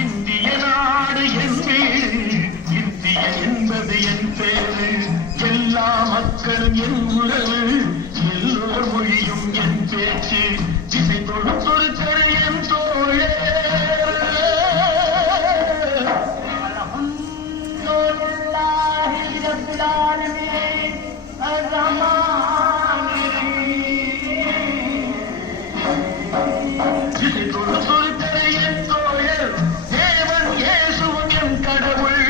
இந்திய நாடு என் வீடு, இந்திய என்பது என் பேரு, எல்லா மக்களும் என் உறவு, எல்லோர் மொழியும் என் பேச்சு, திசை கொடுத்தொரு கரை என் தோழே. திசை கொடுத்தொரு கரை என் தோழர், தேவன் இயேசுவும் என் கடவுள்.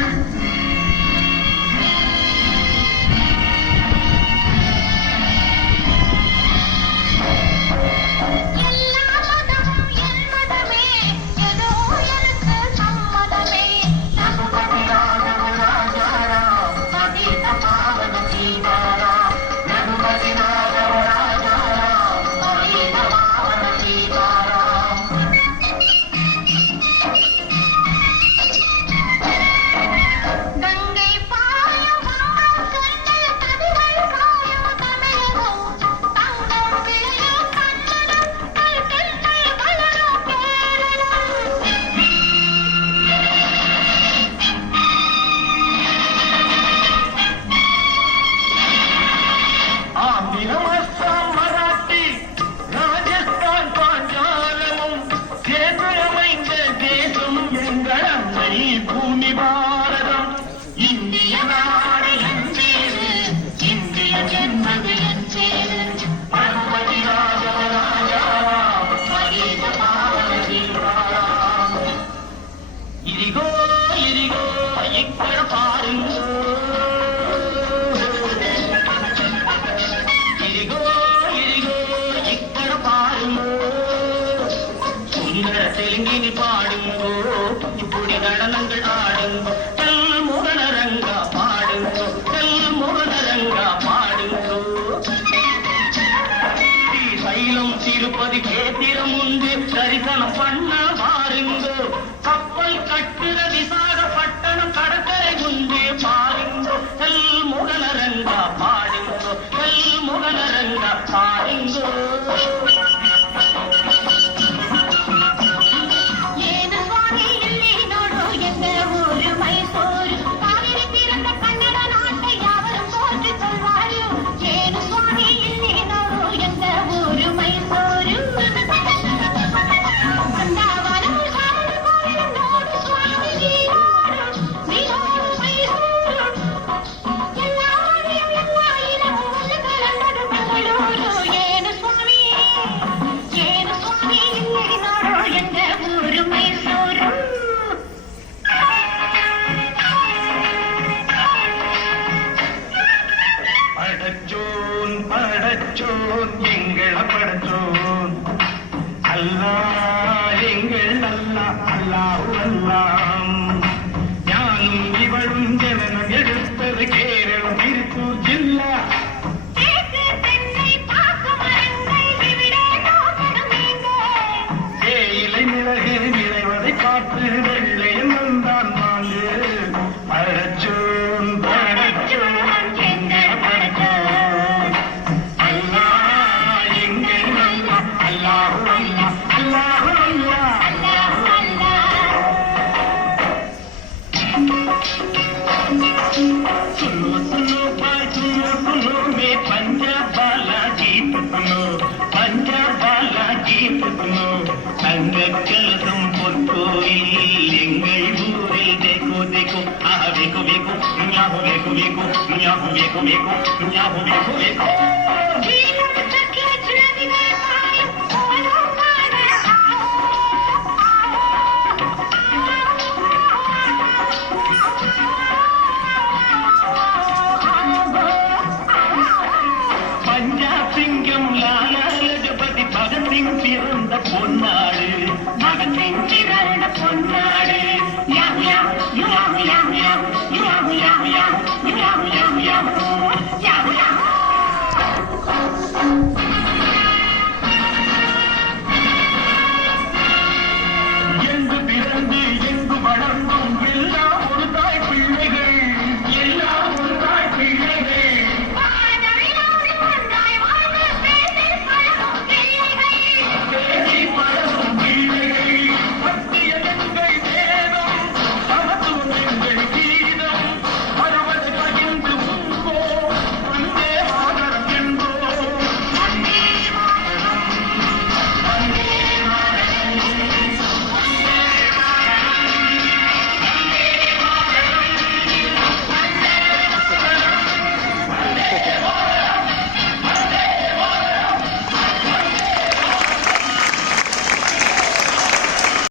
பூமி பாரதம் இந்திய நாடு என் பேரு, இந்திய என்பது என் பேரு, பகவதி ராஜராஜாராம் மகேத பாரதீராம். இரிகோ இரிகோ ఇక్కడ பாருங்க, இரிகோ இரிகோ ఇక్కడ பாருங்க, சுந்தர தெலுங்கினி பாடுங்கோ, இப்படி நடனங்கள் ஆடுங்கோ, கல்முகனரங்கா பாடுங்கோ, கல்முகனரங்கா பாடுங்கோ. சைலம் திருப்பதி கேத்திரம் உண்டு தரிசனம் பண்ண பாருங்கோ, கப்பல் கட்டுற விசாகப்பட்டணம் கடற்கரை உண்டு பாருங்கோ, கல்முகனரங்கா பாடுங்கோ, கல்முகனரங்கா பாடுங்கோ. படைச்சோன் எங்களை படைச்சோன் அல்லாஹ், எங்கள் அல்லாஹ், அல்லாஹு அல்லாம். ஞானும் இவளும் ஜனனம் எடுத்தது கேரளம் திருப்பூர் ஜில்லா. தேயிலை மிளகு விளைவதை பார்த்து வெள்ளையும் வந்தான் வாங்கு. படைச்சோன் படைச்சோன் எங்களை படைச்சோன் सुनो सुनो भाई सुनो सुनो मैं पंजाब वाला गीत सुनो, पंजाब वाला गीत सुनो. தங்க கலசம் பொற்கோயில் எங்கள் ஊரில் देखो देखो आह देखो देखो न्याहो देखो देखो न्याहो देखो देखो न्याहो देखो देखो. சிங்கம் லாலா லஜபதி பகத் சிங் பிறந்த பொன்னாடு, பகத் சிங்